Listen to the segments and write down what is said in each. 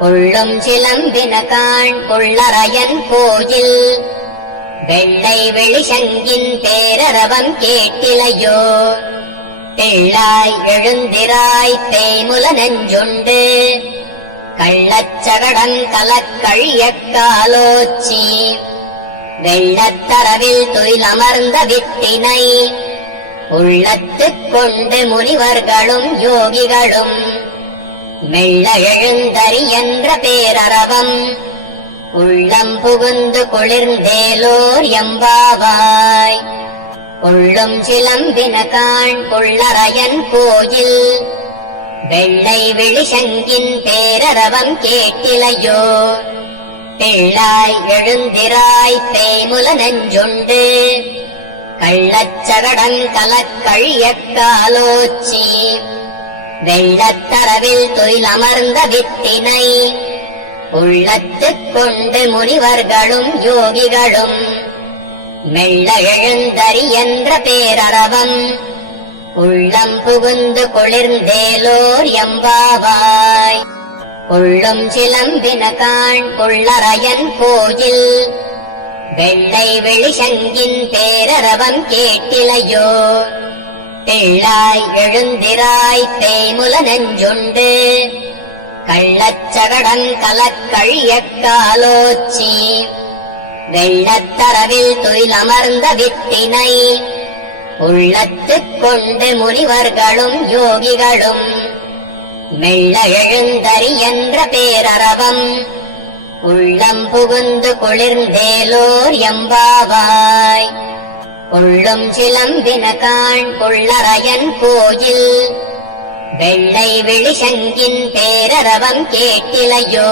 உள்ளும் சிலம்பினகாண் புள்ளரையன் கோயில் வெள்ளை வெளிசங்கின் பேரரவம் கேட்டிலையோ பிள்ளாய் எழுந்திராய் பேய்முல நெஞ்சுண்டு கள்ளச்சகடன் கலக்கழியக் காலோச்சி வெள்ளத்தரவில் துயிலமர்ந்த வித்தினை உள்ளத்துக் கொண்டு முனிவர்களும் யோகிகளும் மெல்ல எழுந்தறி என்ற பேரரவம் உள்ளம் புகுந்து குளிர்ந்தேலோர் எம்பாவாய். உள்ளும் சிலம்பினகாண் புள்ளரையன் கோயில் வெள்ளை வெளிசங்கின் பேரரவம் கேட்டிலையோ பிள்ளாய் எழுந்திராய் பேய்முல நெஞ்சுண்டு கள்ளச்சகடன் கலக்கழியக் காலோச்சி வெள்ளத்தரவில் துயிலமர்ந்த வித்தினை உள்ளத்துக் கொண்டு முனிவர்களும் யோகிகளும் மெல்ல எழுந்தறி என்ற பேரரவம் உள்ளம் புகுந்து குளிர்ந்தேலோர் எம்பாவாய். உள்ளும் சிலம்பினகாண் புள்ளரையன் கோயில் வெள்ளை வெளிசங்கின் பேரரவம் கேட்டிலையோ பிள்ளாய் எழுந்திராய் பேய்முல நெஞ்சுண்டு கள்ளச்சகடன் கலக்கழியக் காலோச்சி வெள்ளத்தரவில் துயிலமர்ந்த வித்தினை உள்ளத்துக் கொண்டு முனிவர்களும் யோகிகளும் மெல்ல எழுந்தறி என்ற பேரரவம் உள்ளம் புகுந்து குளிர்ந்தேலோர் எம்பாவாய். உள்ளும் சிலம்பினகாண் புள்ளரையன் கோயில் வெள்ளை வெளிசங்கின் பேரரவம் கேட்டிலையோ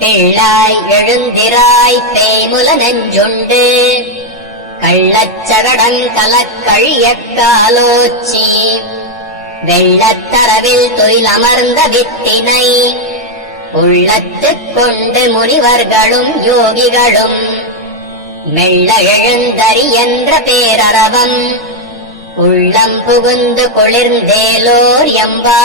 பிள்ளாய் எழுந்திராய் பேய்முல நெஞ்சுண்டு கள்ளச்சகடன் கலக்கழியக் காலோச்சி வெள்ளத்தரவில் துயிலமர்ந்த வித்தினை உள்ளத்துக் கொண்டு முனிவர்களும் யோகிகளும் மெல்ல எழுந்தறி என்ற பேரரவம் உள்ளம் புகுந்து குளிர்ந்தேலோர் எம்பா